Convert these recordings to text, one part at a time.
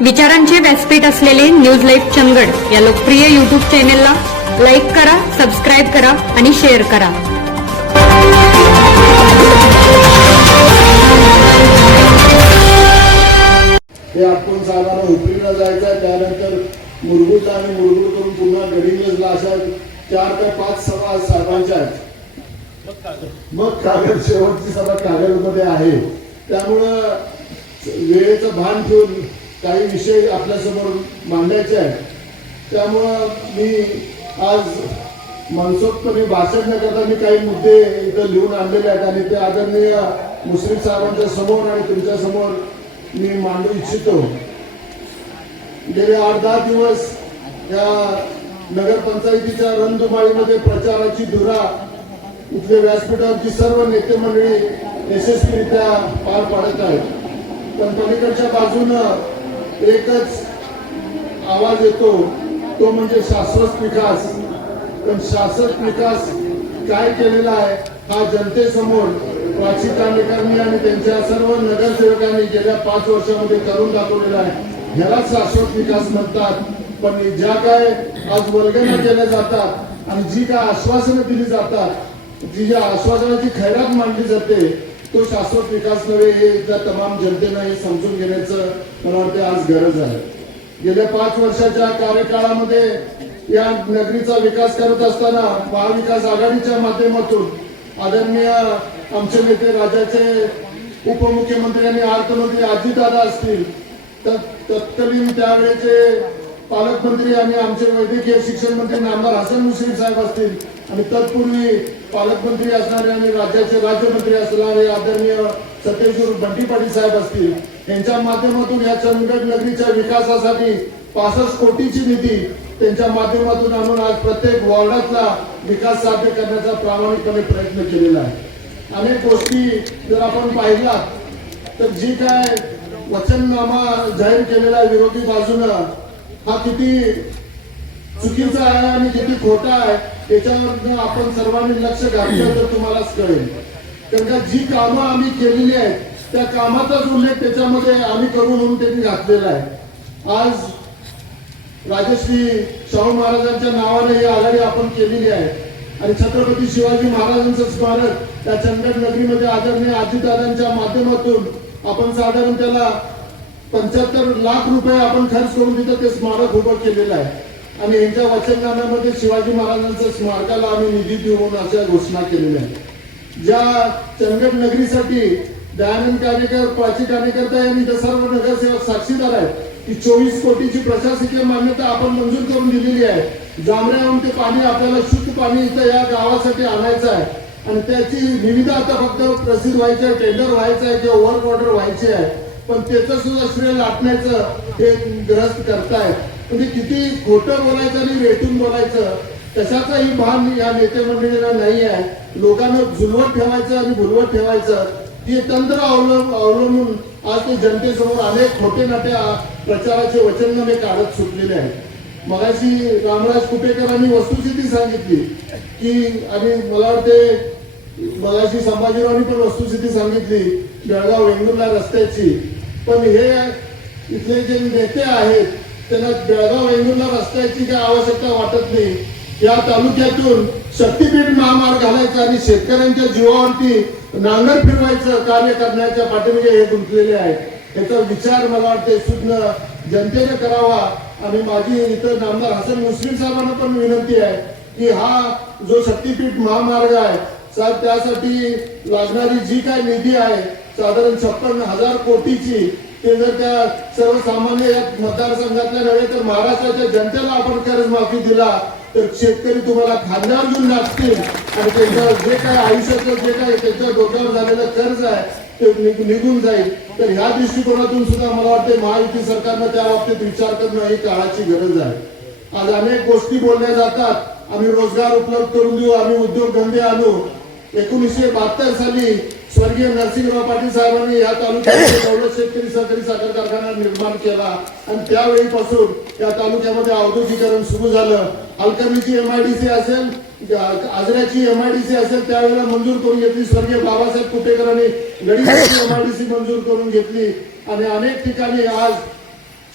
विचारांचे व्यासपीठ असलेले न्यूज लाईव्ह चंदगड या लोकप्रिय युट्यूब चॅनेलला लाईक करा सबस्क्राईब करा आणि शेअर करा. हे आपण साधारण उपरीला जायचं त्यानंतर मुरगुड आणि मुरगुड करून पुन्हा गडिंग्लजला अशा चार ते पाच सभा साहेबांच्या आहेत. मग कागद शेवटची सभा कागदमध्ये आहे. त्यामुळं वेळेचं भान ठेवून काही विषय आपल्यासमोर मांडायचे आहेत. त्यामुळं मी आज मनसोक्तपणे भाषण न करता मी काही मुद्दे इथं लिहून आणलेले आहेत आणि ते आदरणीय मुश्रीफ साहेबांच्या समोर आणि तुमच्यासमोर मी मांडू इच्छितो. गेले आठ दहा दिवस या नगरपंचायतीच्या रणधुमाळीमध्ये प्रचाराची धुरा इथल्या व्यासपीठावरची सर्व नेते मंडळी यशस्वीरित्या पार पाडत आहेत. पण पलीकडच्या बाजूनं एकच आवाज येतो तो म्हणजे शाश्वत विकास. पण शाश्वत विकास काय केलेला आहे हा जनतेसमोर प्राची कांडेकरांनी आणि त्यांच्या सर्व नगरसेवकांनी गेल्या पाच वर्षामध्ये करून दाखवलेला आहे. ह्याला शाश्वत विकास म्हणतात. पण ज्या काय आज वर्गण्या केल्या जातात आणि जी काय आश्वासनं दिली जातात जी ज्या आश्वासनाची खैरात मांडली जाते तो शाश्वत विकास नव्हे हे त्या तमाम जनतेनं हे समजून घेण्याचं मला वाटतं आज गरज आहे. गेल्या पाच वर्षाच्या कार्यकाळामध्ये या नगरीचा विकास करत असताना महाविकास आघाडीच्या माध्यमातून आदरणीय आमचे नेते राज्याचे उपमुख्यमंत्री आणि अर्थमंत्री अजितदादा असतील तर तत्कालीन त्यावेळेचे पालकमंत्री आणि आमचे वैद्यकीय शिक्षण मंत्री नामदार हसन मुश्रीफ साहेब असतील आणि तत्पूर्वी पालकमंत्री असणारे आणि राज्याचे राज्यमंत्री असणारे आदरणीय सत्येश्वर बंटी पाटील साहेब असतील यांच्या माध्यमातून या चंदगड नगरीच्या विकासासाठी पासष्ट कोटीची निधी त्यांच्या माध्यमातून आणून आज प्रत्येक वॉर्डातला विकास साध्य करण्याचा प्रामाणिकपणे प्रयत्न केलेला आहे. अनेक गोष्टी जर आपण पाहिला तर जी काय वचननामा जाहीर केलेला आहे विरोधी बाजूनं हा किती चुकीचा आहे आणि किती खोटा आहे त्याच्यावर आपण सर्वांनी लक्ष घातलं तर तुम्हालाच कळेल. कारण का जी कामं आम्ही केलेली आहेत त्या कामाचाच उल्लेख त्याच्यामध्ये आम्ही करू म्हणून त्यांनी घातलेला आहे. आज राजश्री शाहू महाराजांच्या नावाने ही आघाडी आपण केलेली आहे. आणि छत्रपती शिवाजी महाराजांचं स्मारक त्या चंदगड नगरीमध्ये आदरणीय आजीदादांच्या माध्यमातून आपण साधारण त्याला पंच्याहत्तर लाख रुपये आपण खर्च करून तिथं ते स्मारक उभं केलेलं आहे. आणि यांच्या वचननाम्यामध्ये शिवाजी महाराजांच्या स्मारकाला आम्ही निधी देऊ म्हणून अशा घोषणा केलेल्या आहेत. ज्या चंदगड नगरीसाठी दयानंद कार्यकर प्राची कार्यकर्ता यांनी तर सर्व नगरसेवक साक्षीदार आहेत की चोवीस कोटीची प्रशासकीय मान्यता आपण मंजूर करून दिलेली आहे. जांभऱ्याहून ते पाणी आपल्याला शुद्ध पाणी इथं या गावासाठी आणायचं आहे. आणि त्याची निविदा आता फक्त प्रसिद्ध व्हायची आहे टेंडर व्हायचं आहे किंवा वर्क ऑर्डर व्हायची आहे. पण त्याचं सुद्धा श्रेय लाटण्याचं हे ग्रस्त करतायत. म्हणजे किती खोटं बोलायचं आणि रेटून बोलायचं कशाचाही भान या नेते मंडळीला नाही आहे लोकांना झुलवत ठेवायचं आणि भुलवत ठेवायचं हे तंत्र अवलंब अवलंबून आज ते जनतेसमोर अनेक खोटे नाटे प्रचाराचे वचन मी काढत सुटलेले आहेत. मगाशी रामराज कुपेकरांनी वस्तुस्थिती सांगितली की आणि मला वाटते मगाशी संभाजीरावांनी पण वस्तुस्थिती सांगितली बेळगाव वेंगुर्ला रस्त्याची. पण हे इथले जे नेते आहेत त्यांना बेळगाव वेंगुर्ला रस्त्याची काही आवश्यकता वाटत नाही. या तालुक्यातून शक्तीपीठ महामार्ग घालायचा आणि शेतकऱ्यांच्या जीवावरती नांगर फिरवायचं कार्य करण्याच्या पाठीमागे हे गुंतलेले आहेत. याचा विचार मला वाटते सुज्ञ जनतेने करावा. आणि माझी इथं नामदार हसन मुस्लिम साहेबांना पण विनंती आहे की हा जो शक्तीपीठ महामार्ग आहे साहेब त्यासाठी लागणारी जी काय निधी आहे साधारण छप्पन्न हजार कोटीची ते जर त्या सर्वसामान्य या मतदारसंघातल्या नव्हे तर महाराष्ट्राच्या जनतेला आपण कर्ज माफी दिला तर शेतकरी तुम्हाला खांद्यावर घेऊन नाचतील. आणि त्यांचं जे काय आयुष्याचं जे काय त्यांच्या डोक्यावर झालेलं कर्ज आहे ते निघून जाईल. तर ह्या दृष्टिकोनातून सुद्धा मला वाटते महायुती सरकारनं त्या बाबतीत विचार करणं ही काळाची गरज आहे. आज अनेक गोष्टी बोलल्या जातात. आम्ही रोजगार उपलब्ध करून देऊ आम्ही उद्योगधंदे आणू. एकोणीसशे बहात्तर साली स्वर्गीय नरसिंहराव पाटील साहेबांनी या तालुक्यामध्ये दौलत शेतकरी सहकारी साखर कारखाना निर्माण केला. आणि त्यावेळीपासून या तालुक्यामध्ये औद्योगिकरण सुरू झालं. अलकर्णीची एमआयडीसी असेल आजऱ्याची एमआयडीसी असेल त्यावेळेला मंजूर करून घेतली. स्वर्गीय बाबासाहेब कुटेकरांनी गडीची एमआयडीसी मंजूर करून घेतली. आणि अनेक ठिकाणी आज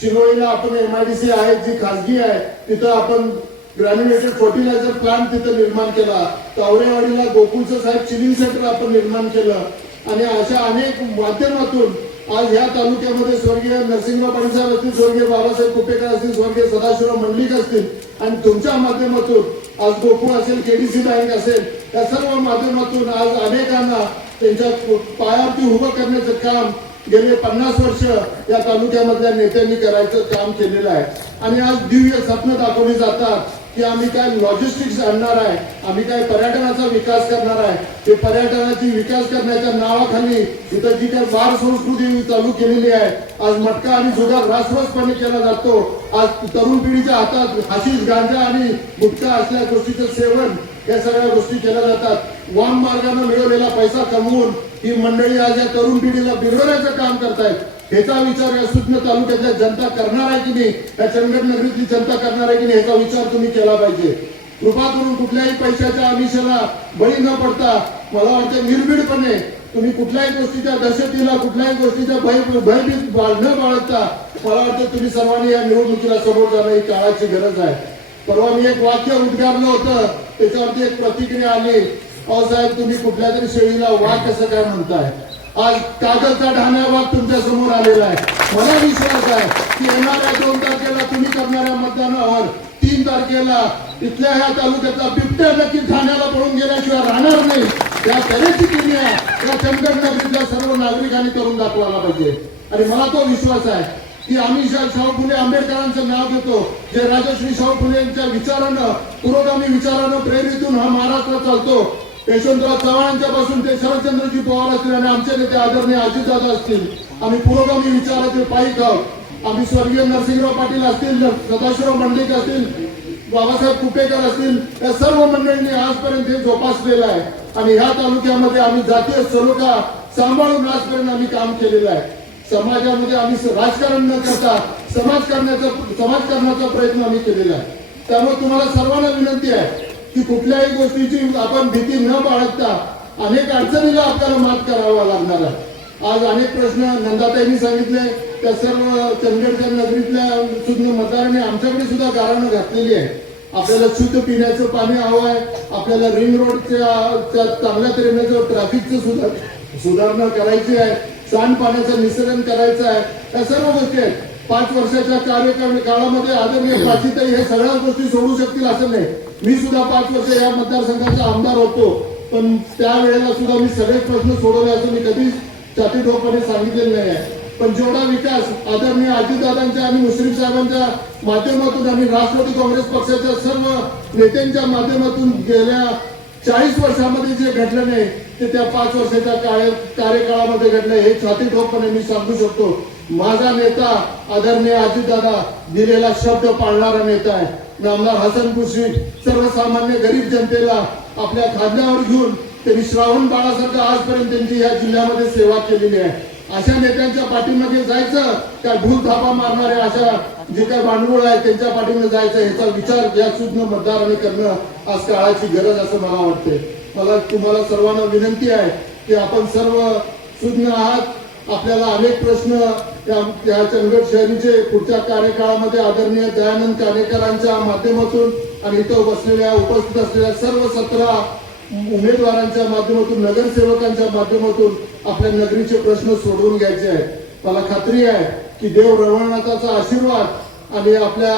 शिरोईला आपण एमआयडीसी आहे जी खासगी आहे तिथं आपण ग्रॅन्युलेटेड फर्टिलायझर प्लांट तिथे निर्माण केला तावरेवाडीला गोकुळचं साहेब चिलिंग सेंटर आपण निर्माण केलं आणि अशा अनेक माध्यमातून आज ह्या तालुक्यामध्ये स्वर्गीय नरसिंहराव पाटील असतील स्वर्गीय बाबासाहेब कुपेकर असतील स्वर्गीय सदाशिवराव मंडलिक असतील आणि तुमच्या माध्यमातून आज गोकुळ असेल केडीसी बँक असेल या सर्व माध्यमातून आज अनेकांना त्यांच्या पायावरती उभं करण्याचं काम गेले पन्नास वर्ष या तालुक्यामधल्या नेत्यांनी करायचं काम केलेलं आहे. आणि आज दिव्य स्वप्न दाखवली जातात. की आम्ही काय लॉजिस्टिक्स आणणार आहे आम्ही काय पर्यटनाचा विकास करणार आहे ते पर्यटनाची विकास करण्याच्या नावाखाली इथं जी काय बार संस्कृती चालू केलेली आहे आज मटका आणि जुगार रासरसपणे केला जातो. आज तरुण पिढीच्या हातात हाशीस गांजा आणि गुटखा असल्या गोष्टीचं सेवन या सगळ्या गोष्टी केल्या जातात. वाम मार्गाने मिळवलेला पैसा कमवून ही मंडळी आज या तरुण पिढीला बिघडवण्याचं काम करतायत. ह्याचा विचार या सुज्ञ तालुक्यातल्या जनता करणार आहे की नाही? या चंदगड नगरीतली जनता करणार आहे की नाही? याचा विचार तुम्ही केला पाहिजे. कृपा करून कुठल्याही पैशाच्या आमिषाला बळी न पडता मला वाटतं निर्भीडपणे तुम्ही कुठल्याही गोष्टीच्या दहशतीला कुठल्याही गोष्टीच्या भय भयभीत न बाळगता मला वाटतं तुम्ही सर्वांनी या निवडणुकीला समोर जाणं ही काळाची गरज आहे. परवा मी एक वाक्य उद्गारलं होतं त्याच्यावरती एक प्रतिक्रिया आली. अहो साहेब तुम्ही कुठल्या तरी शेळीला वाघ कसं काय म्हणताय? आज कागदचा ढाण्या तुमच्यासमोर आलेला आहे. मला विश्वास आहे की येणाऱ्या दोन तारखेला तुम्ही करणाऱ्या मतदानावर तीन तारखेला इथल्या ह्या तालुक्याचा बिबट्या नक्की ठाण्याला पळून गेल्याशिवाय राहणार नाही. या तऱ्हेची किमया या चंदगड नगरीतल्या सर्व नागरिकांनी करून दाखवायला पाहिजे. आणि मला तो विश्वास आहे की आम्ही शाहू फुले आंबेडकरांचं नाव घेतो जे राजश्री शाहू फुले यांच्या विचारानं पुरोगामी विचारानं प्रेरितून हा महाराष्ट्र चालतो यशवंतराव चव्हाणांच्या पासून ते शरदचंद्रजी पवार असतील आणि आमचे नेते आदरणीय अजितदादा असतील. आम्ही पुरोगामी विचारातील पायिक आहोत. आम्ही स्वर्गीय नरसिंहराव पाटील असतील सदाशिवराव मंडलिक असतील बाबासाहेब कुपेकर असतील या सर्व मंडळींनी आजपर्यंत हे जोपासलेलं आहे. आणि ह्या तालुक्यामध्ये आम्ही जातीय सलोखा सांभाळून आजपर्यंत आम्ही काम केलेलं आहे. समाजामध्ये आम्ही राजकारण न करता समाज करण्याचा समाज करण्याचा प्रयत्न आम्ही केलेला आहे. त्यामुळे तुम्हाला सर्वांना विनंती आहे की कुठल्याही गोष्टीची आपण भीती न बाळगता अनेक अडचणीला आपल्याला मात करावा लागणार आहे. आज अनेक प्रश्न नंदाताईंनी सांगितले त्या सर्व चंदगडच्या नगरीतल्या सुज्ञ मतदारांनी आमच्याकडे सुद्धा गाराणं घातलेली आहे. आपल्याला शुद्ध पिण्याचं पाणी हवं आहे आपल्याला रिंग रोडच्या चांगल्या तऱ्हेने जो ट्रॅफिकचं सुद्धा सुधारणा करायची आहे सांडपाण्याचं निसर्गन करायचं आहे या सर्व गोष्टी आहेत. पाच वर्षाच्या कार्यकाळ काळामध्ये आदरणीय प्राचीताई हे सगळ्या गोष्टी सोडू शकतील असं नाही. मी सुद्धा पाच वर्ष या मतदारसंघाचा आमदार होतो पण त्यावेळेला सुद्धा मी सगळे प्रश्न सोडवले असं मी कधीच छाती ठोकपणे सांगितलेले नाही आहे. पण जेवढा विकास आदरणीय अजितदादांच्या आणि मुश्रीफ साहेबांच्या माध्यमातून आणि राष्ट्रवादी काँग्रेस पक्षाच्या सर्व नेत्यांच्या माध्यमातून गेल्या चाळीस वर्षामध्ये जे घडलं नाही ते त्या पाच वर्षाच्या काळ कार्यकाळामध्ये घडलं हे छाती ठोकपणे मी सांगू शकतो. माझा नेता आदरणीय अजितदादा दिलेला शब्द पाळणारा नेता आहे. नामदार हसन मुश्रीफ सर्वसामान्य गरीब जनतेला आपल्या खांद्यावर घेऊन त्यांनी श्रावण बाळासारखं आजपर्यंत त्यांची या जिल्ह्यामध्ये सेवा केलेली आहे. अशा नेत्यांच्या पाठीमागे जायचं त्या ढूल थापा मारणारे अशा जे काय भांडवल आहे त्यांच्या पाठीमध्ये जायचं ह्याचा विचार या सुज्ञ मतदाराने करणं आज काळाची गरज असं मला वाटते मला तुम्हाला सर्वांना विनंती आहे की आपण सर्व सुज्ञ आहात आपल्याला अनेक प्रश्न या चंदगड शहरीचे पुढच्या कार्यकाळामध्ये आदरणीय दयानंद कार्यकरांच्या माध्यमातून आणि इथं बसलेल्या उपस्थित असलेल्या सर्व सतरा उमेदवारांच्या माध्यमातून नगरसेवकांच्या माध्यमातून आपल्या नगरीचे प्रश्न सोडवून घ्यायचे आहेत. मला खात्री आहे की देव रवळनाथाचा आशीर्वाद आणि आपल्या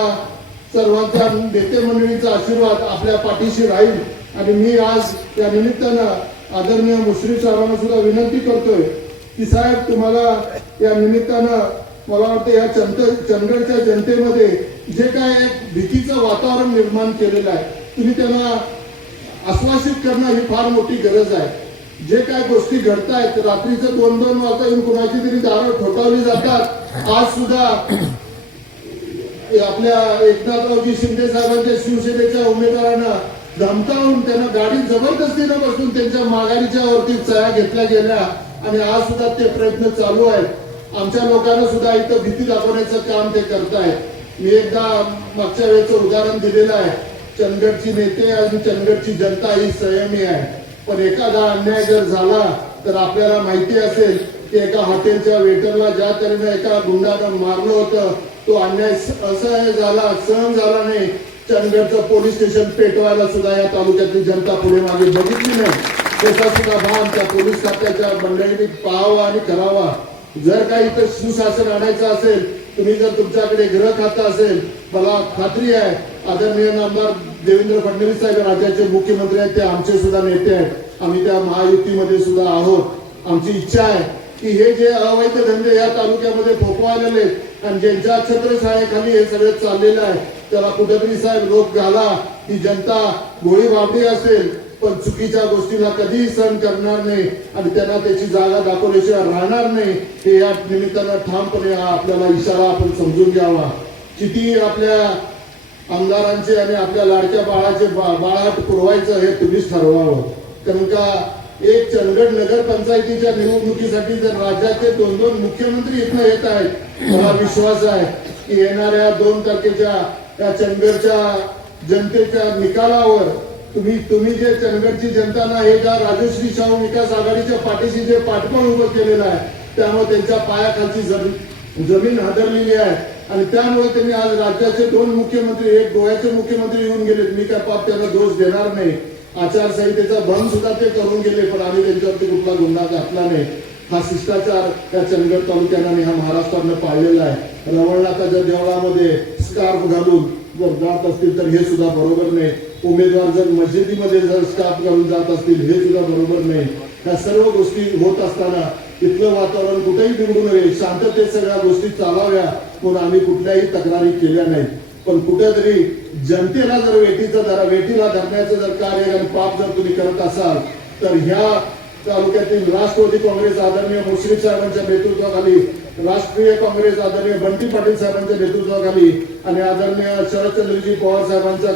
सर्वांच्या नेते मंडळींचा आशीर्वाद आपल्या पाठीशी राहील. आणि मी आज या निमित्तानं आदरणीय मुश्री साहेबांना सुद्धा विनंती करतोय की साहेब तुम्हाला या निमित्तानं मला वाटतं या चंद चंदगडच्या जनतेमध्ये जे काय एक भीतीचं वातावरण निर्माण केलेलं आहे तुम्ही त्यांना आश्वासित करणं ही फार मोठी गरज आहे. जे काय गोष्टी घडतायत रात्रीचं दोन दोन वाजता येऊन कुणाची तरी दारं ठोठावली जातात. आज सुद्धा आपल्या एकनाथरावजी शिंदे साहेबांच्या शिवसेनेच्या उमेदवारांना धमकावून त्यांना गाडी जबरदस्तीनं बसून त्यांच्या माघारीच्या वरती चया घेतल्या गेल्या. आणि आज सुद्धा ते प्रयत्न चालू आहेत. आमच्या लोकांना सुद्धा इथं भीती दाखवण्याचं काम ते करतायत. मी एकदा मागच्या वेळेचं उदाहरण दिलेलं आहे. चंदगडची नेते आणि चंदगडची जनता ही संयमी आहे. पण एखादा अन्याय जर झाला तर आपल्याला माहिती असेल की एका हॉटेलच्या वेटरला ज्या तऱ्हेने एका गुंडानं मारलं होतं तो अन्याय असह्य झाला सहन झाला नाही. चंदगडचं पोलीस स्टेशन पेटवायला सुद्धा या तालुक्यातली जनता पुढे मागे बघितली नाही. प्रशासन सुद्धा आमच्या पोलीस खात्याच्या मंडळींनी पाहावा आणि करावा जर काही इथं सुशासन आणायचं असेल तुम्ही जर तुमच्याकडे गृह खातं असेल मला खात्री आहे. आदरणीय आमदार देवेंद्र फडणवीस साहेब राज्याचे मुख्यमंत्री आहेत ते आमचे सुद्धा नेते आहेत. आम्ही त्या महायुतीमध्ये सुद्धा आहोत. आमची इच्छा आहे की हे जे अवैध धंदे या तालुक्यामध्ये फोपवायलेले आहेत आणि ज्यांच्या छत्रछायेखाली हे सगळं चाललेलं आहे त्याला कुठेतरी साहेब रोख घाला. ही जनता गोळी बाबडी असेल पण चुकीच्या गोष्टीला कधीही सहन करणार नाही आणि त्यांना त्याची जागा दाखवल्याशिवाय राहणार नाही हे या निमित्तानं ठामपणे हा आपल्याला इशारा आपण समजून घ्यावा. किती आपल्या आमदारांचे आणि आपल्या लाडक्या बाळाचे बा- बाळाट पुरवायचं हे तुम्हीच ठरवावं. कारण का एक चंदगड नगर पंचायतीच्या निवडणुकीसाठी जर राज्याचे दोन दोन मुख्यमंत्री इथं येत आहेत मला विश्वास आहे की येणाऱ्या दोन तारखेच्या या चंदगडच्या जनतेच्या निकालावर तुम्ही तुम्ही जे चंदगडची जनता ना हे ज्या राजश्री शाहू विकास आघाडीच्या पाठीशी जे पाठबळ उभं केलेलं आहे त्यामुळे त्यांच्या पायाखालची जमीन जमीन हादरलेली आहे. आणि त्यामुळे त्यांनी आज राज्याचे दोन मुख्यमंत्री एक गोव्याचे मुख्यमंत्री येऊन गेलेत. मी काय पाप त्यांना दोष देणार नाही. आचारसंहितेचा भंग सुद्धा ते करून गेले पण आम्ही त्यांच्यावरती कुठला गुन्हा घातला नाही. हा शिष्टाचार त्या चंदगड तालुक्यानं आणि ह्या महाराष्ट्रानं पाळलेला आहे. रवळनाथाच्या देवळामध्ये स्कार्फ घालून जर जात असतील तर हे सुद्धा बरोबर नाही. उमेदवार जर मशिदीमध्ये जर स्टाफ घालून जात असतील हे सुद्धा बरोबर नाही. ह्या सर्व गोष्टी होत असताना इथलं वातावरण कुठेही बिघडू नये. शांततेत सगळ्या गोष्टी चालाव्या म्हणून आम्ही कुठल्याही तक्रारी केल्या नाहीत. पण कुठेतरी जनतेला जर वेटीचं धरा वेटीला धरण्याचं जर कार्य आणि पाप जर तुम्ही करत असाल तर ह्या तालुक्यातील राष्ट्रवादी काँग्रेस आदरणीय मुश्रीफ साहेबांच्या नेतृत्वाखाली राष्ट्रीय काँग्रेस आदरणीय बंटी पाटील साहेबांच्या नेतृत्वाखाली आणि आदरणीय शरदचंद्रजी पवार साहेबांच्या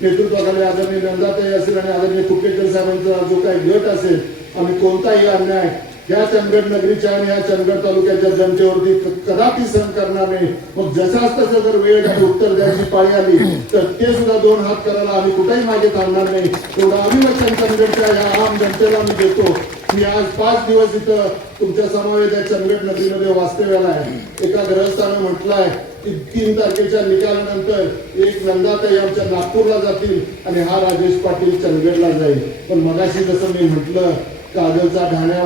नेतृत्वाखाली आदरणीय नंदाताई असेल आणि आदरणीय कुपेकर साहेबांचा जो काही गट असेल आम्ही कोणताही अन्याय या चंदगड नगरीच्या आणि या चंदगड तालुक्याच्या जनतेवरती कदापि सहन करणार नाही. मग जसाच तसं जर वेळ आणि उत्तर द्यायची पाळी आली तर ते सुद्धा दोन हात करायला आम्ही कुठेही मागे थांबणार नाही. एवढं अभिवचन चंदगडच्या या आम जनतेला मी देतो. मी आज पाच दिवस इथं तुमच्या समवेत या चंदगड नगरीमध्ये वास्तव्याला आहे. एका ग्रहस्थानं म्हटलंय की तीन तारखेच्या निकालानंतर एक नंदाताई आमच्या नागपूरला जातील आणि हा राजेश पाटील चंदगडला जाईल. पण मगाशी जसं मी म्हटलं काजलचा ठाण्या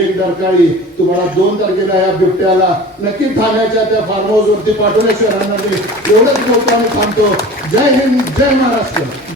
एक डरकाळी तुम्हाला दोन तारखेला या बिबट्याला नक्की ठाण्याच्या त्या फार्म हाऊस वरती पाठवल्या राहणार एवढंच बोलतो आणि थांबतो जय हिंद जय महाराष्ट्र.